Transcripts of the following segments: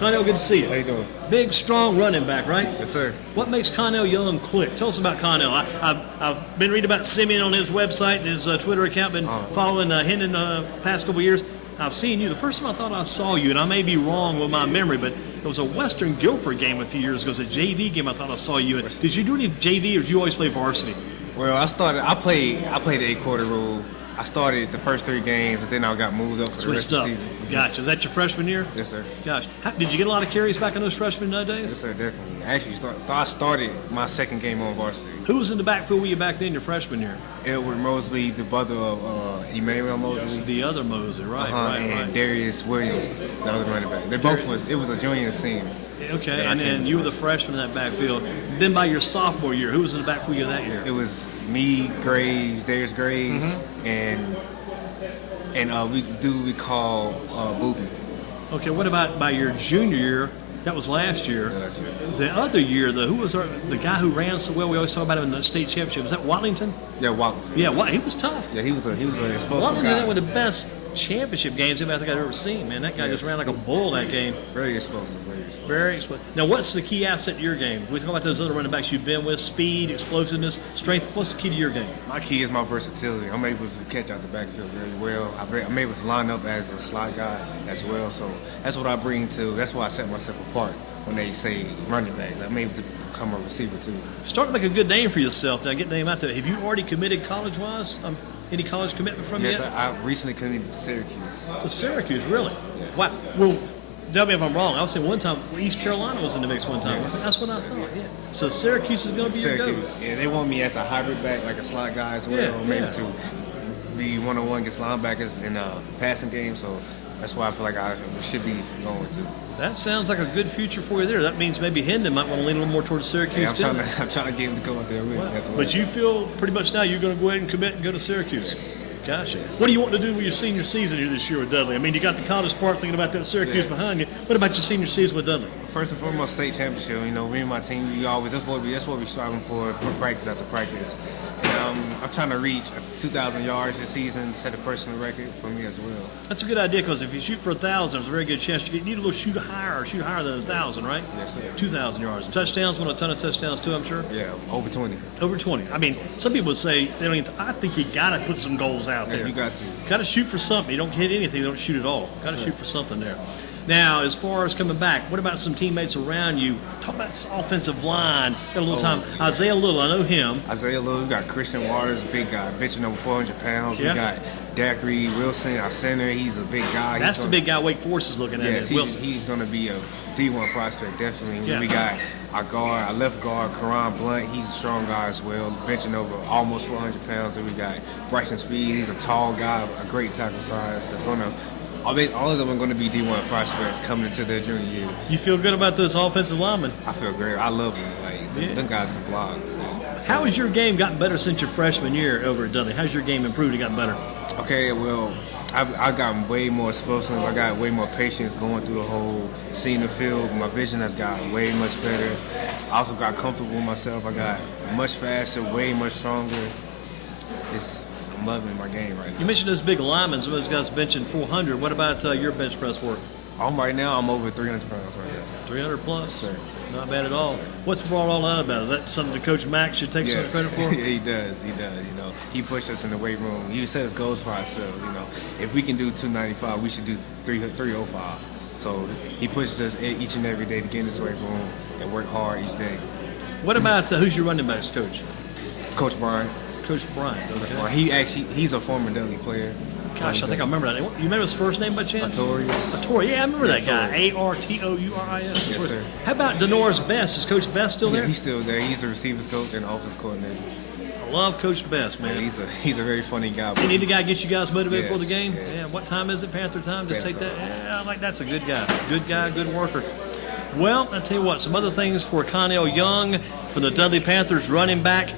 Connell, good to see you. How you doing? Big, strong running back, right? Yes, sir. What makes Connell Young click? Tell us about Connell. I've been reading about Simeon on his website and his Twitter account, been following him in the past couple of years. I've seen you. The first time I thought I saw you, and I may be wrong with my memory, but it was a Western Guilford game a few years ago. It was a JV game I thought I saw you in. Did you do any JV, or did you always play varsity? Well, I played the 8-quarter rule. I started the first 3 games, and then I got moved up for the rest of the season. Gotcha. Is that your freshman year? Yes, sir. Gosh. Did you get a lot of carries back in those freshman days? Yes, sir, definitely. Actually, I started my second game on varsity. Who was in the backfield with you back then your freshman year? Edward Mosley, the brother of Emmanuel Mosley. Yes, the other Mosley, right, and Darius Williams, the other running back. It was a junior and senior. Okay, and then you were the freshman in that backfield. Then by your sophomore year, who was in the backfield you that year? It was me, Graves, Darius Graves, and we call Booton. Okay, what about by your junior year? That was last year. The other year, who was the guy who ran so well? We always talk about him in the state championship. Was that Watlington? Yeah, Watlington. Yeah, he was tough. Yeah, he was an explosive Watlington guy. had one of the best championship games I think I've ever seen. Man, that guy just ran like a bull that game. Very explosive. Very explosive. Now, what's the key asset to your game? We talk about those other running backs you've been with: speed, explosiveness, strength. What's the key to your game? My key is my versatility. I'm able to catch out the backfield very well. I'm able to line up as a slot guy as well. So that's what I bring to. That's why I set myself apart when they say running back. I'm able to become a receiver too. Starting to make a good name for yourself. Now, get the name out there. Have you already committed college-wise? Any college commitment from you yet? Yes, I recently committed to Syracuse. To Syracuse, really? Yes. Wow. Well, tell me if I'm wrong. I was saying one time East Carolina was in the mix one time. Yes. That's what I thought. Yeah. So Syracuse is going to be your go. Syracuse. Yeah, they want me as a hybrid back, like a slot guy as well. Yeah, Maybe to be one-on-one against linebackers in a passing game. So that's why I feel like I should be going to. That sounds like a good future for you there. That means maybe Hendon might want to lean a little more towards Syracuse too. I'm trying to get him to go out there with me. Well. But you feel pretty much now you're going to go ahead and commit and go to Syracuse. Yes. Gotcha. What do you want to do with your senior season here this year with Dudley? I mean, you got the college part thinking about that Syracuse behind you. What about your senior season with Dudley? First and foremost, state championship. You know, me and my team, that's what we're striving for practice after practice. And I'm trying to reach 2,000 yards this season, set a personal record for me as well. That's a good idea because if you shoot for 1,000, there's a very good chance you need a little shoot higher than 1,000, right? Yes, sir. 2,000 yards. Touchdowns, want a ton of touchdowns too, I'm sure. Yeah, over 20. Over 20. I mean, some people would say they don't even. I think you got to put some goals out there. Yeah, you got to. Got to shoot for something. You don't hit anything, you don't shoot at all. Got to shoot for something there. Now, as far as coming back, what about some teammates around you? Talk about this offensive line. Got a little time. Isaiah Little, I know him. Isaiah Little, we got Christian Waters, big guy, benching over 400 pounds. Yeah. We got Dacry Wilson, our center. He's a big guy. That's the big guy Wake Forest is looking at. Yes, Wilson. He's going to be a D1 prospect, definitely. Yeah. We got our left guard, Karan Blunt. He's a strong guy as well, benching over almost 400 pounds. And we got Bryson Speed. He's a tall guy, a great tackle size. That's going to. All of them are going to be D1 prospects coming into their junior years. You feel good about those offensive linemen? I feel great. I love them. Them guys can block. So, how has your game gotten better since your freshman year over at Dudley? How's your game improved and gotten better? Okay, well, I've gotten way more explosive. I got way more patience going through the whole seeing the field. My vision has gotten way much better. I also got comfortable with myself. I got much faster, way much stronger. I'm loving my game right now. You mentioned those big linemen. Some of those guys benching 400. What about your bench press work? Right now, I'm over 300 pounds right now. 300 plus? Sir. Not bad at all. Sir. What's brought all that about? Is that something that Coach Mack should take some credit for? Yeah, he does. You know, he pushed us in the weight room. He set us goals for ourselves. You know, if we can do 295, we should do 305. So he pushes us each and every day to get in this weight room and work hard each day. What about who's your running backs coach? Coach Brian. Coach Bryant. Okay. He's a former Dudley player. Gosh, I think I remember that. You remember his first name by chance? Artorius. Yeah, I remember that guy. Artouris. Yes, sir. How about Denoris Best? Is Coach Best still there? He's still there. He's the receivers coach and offense coordinator. I love Coach Best, man. Yeah, he's a very funny guy. You need the guy to get you guys motivated for the game? Yes. Yeah. What time is it? Panther time? Just Panther. take that. Yeah, I like that's a good guy. Good guy, good worker. Well, I'll tell you what, some other things for Connell Young from the Dudley Panthers running back.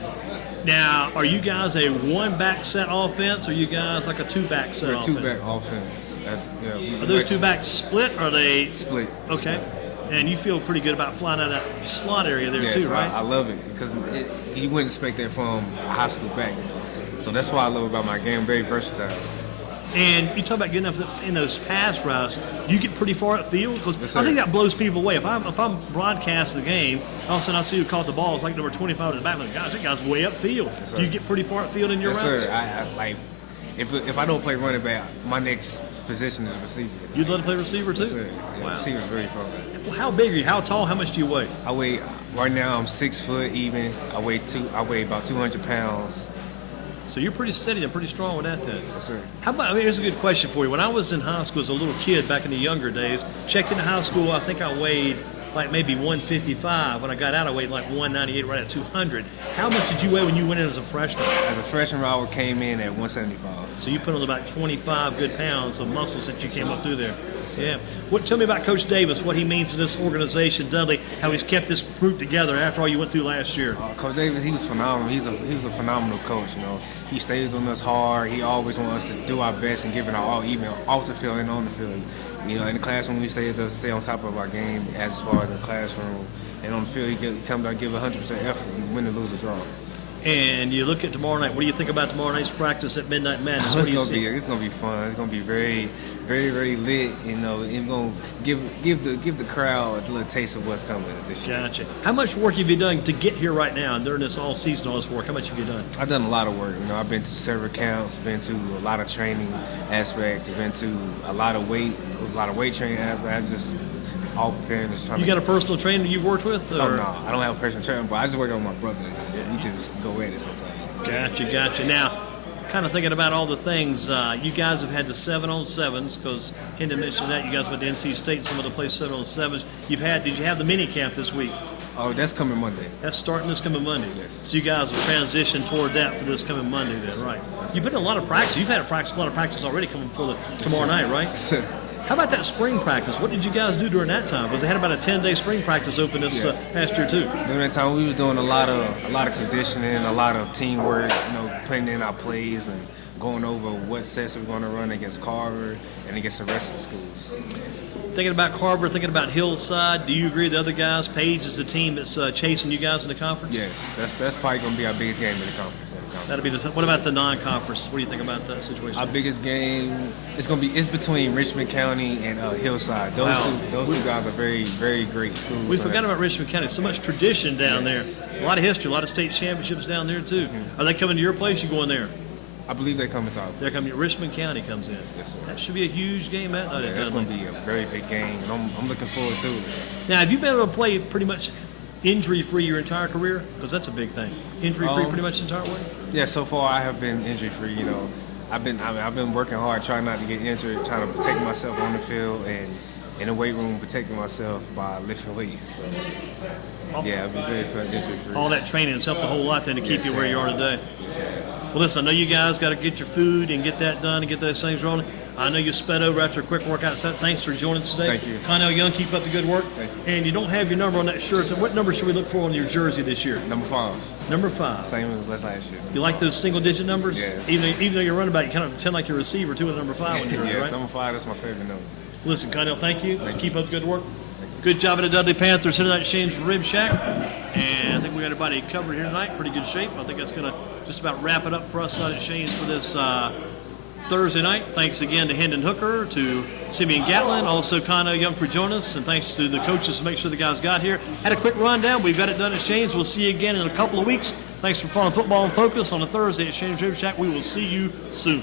Now, are you guys a one-back set offense, or are you guys like a two-back set offense? We're a two-back offense. Are those two backs split, or are they? Split. Okay. And you feel pretty good about flying out of that slot area there, too, right? I love it because you wouldn't expect that from a high school back. So that's what I love about my game. Very versatile. And you talk about getting up in those pass routes. Do you get pretty far upfield? Because Yes, I think sir. that blows people away. If I'm broadcasting the game, all of a sudden I see who caught the ball. It's like number 25 in the back. I'm like, gosh, that guy's way upfield. Yes, Do you sir. get pretty far upfield in your Yes, routes? sir. I like if I don't play running back, my next position is receiver. You'd let to play receiver too? Yes, sir. Yeah, Wow. receiver's very fun. Well, how big are you? How tall? How much do you weigh? I weigh right now. I'm 6 foot even. I weigh about 200 pounds. So you're pretty steady and pretty strong with that then. Yes, sir. How about, I mean, here's a good question for you. When I was in high school as a little kid back in the younger days, checked into high school, I think I weighed like maybe 155. When I got out, I weighed like 198, right at 200. How much did you weigh when you went in as a freshman? As a freshman, I came in at 175. So you put on about 25 good pounds of muscle since you came up through there. Yeah. Tell me about Coach Davis, what he means to this organization, Dudley, how he's kept this group together after all you went through last year. Coach Davis, he was phenomenal. He was a phenomenal coach. You know, he stays on us hard. He always wants us to do our best and give it our all, even off the field and on the field. You know, in the classroom, he stays us stay on top of our game as far as the classroom, and on the field, he comes out and give 100% effort, win or lose or draw. And you look at tomorrow night. What do you think about tomorrow night's practice at Midnight Madness? What do you see? It's gonna be fun. It's gonna be very, very, very lit. You know, it's gonna give the crowd a little taste of what's coming this year. Gotcha. How much work have you done to get here right now and during this all season, all this work? How much have you done? I've done a lot of work. You know, I've been to several camps, been to a lot of training aspects, I've been to a lot of weight training aspects. Just all preparing, just trying You got a personal trainer you've worked with? Oh, no, I don't have a personal trainer, but I just work with my brother. We just go at it sometimes. Gotcha. Now, kind of thinking about all the things, you guys have had the 7-on-7s, because Hendon mentioned that. You guys went to NC State, some of the place 7-on-7s. Did you have the mini camp this week? Oh, that's coming Monday. That's starting this coming Monday. Yes. So you guys will transition toward that for this coming Monday then, right? You've been in a lot of practice. You've had a lot of practice already coming for tomorrow night, right? Yes, sir. How about that spring practice? What did you guys do during that time? Because they had about a 10-day spring practice open this past year too. During that time, we were doing a lot of conditioning, a lot of teamwork. You know, putting in our plays and going over what sets we're going to run against Carver and against the rest of the schools. Thinking about Carver, thinking about Hillside, do you agree with the other guys? Page is the team that's chasing you guys in the conference? Yes, that's probably going to be our biggest game in the conference. That'll be what about the non-conference? What do you think about that situation? Our biggest game it's between Richmond County and Hillside. Those two guys are very, very great schools. We forgot about Richmond County. So much tradition down there. A lot of history, a lot of state championships down there too. Are they coming to your place? You going there? I believe they come inside. They're coming. Richmond County comes in. Yes, sir. That should be a huge game that night. Yeah, that's going to be a very big game, and I'm looking forward to it. Now, have you been able to play pretty much injury-free your entire career? Because that's a big thing. Injury-free pretty much the entire way? Yeah, so far I have been injury-free. You know, I've been working hard, trying not to get injured, trying to protect myself on the field and in the weight room, protecting myself by lifting weights. So, yeah, I've been very injury-free. All that training has helped a whole lot then to keep you where you are today. Well, listen, I know you guys got to get your food and get that done and get those things rolling. I know you sped over after a quick workout. So thanks for joining us today. Thank you. Connell Young, keep up the good work. Thank you. And you don't have your number on that shirt. So what number should we look for on your jersey this year? Number 5. Number 5. Same as last year. You like those single-digit numbers? Yes. Even though you're running back, you kind of pretend like you're a receiver too with number 5 on yours, Yes, right? number 5, that's my favorite number. Listen, Connell, thank you. Keep up the good work. Good job at the Dudley Panthers here tonight, Shane's Rib Shack. And I think we got everybody covered here tonight. Pretty good shape. I think that's going to just about wrap it up for us tonight at Shane's for this Thursday night. Thanks again to Hendon Hooker, to Simeon Gatlin, also Connell Young for joining us, and thanks to the coaches to make sure the guys got here. Had a quick rundown. We've got it done at Shane's. We'll see you again in a couple of weeks. Thanks for following Football in Focus on a Thursday at Shane's Rib Shack. We will see you soon.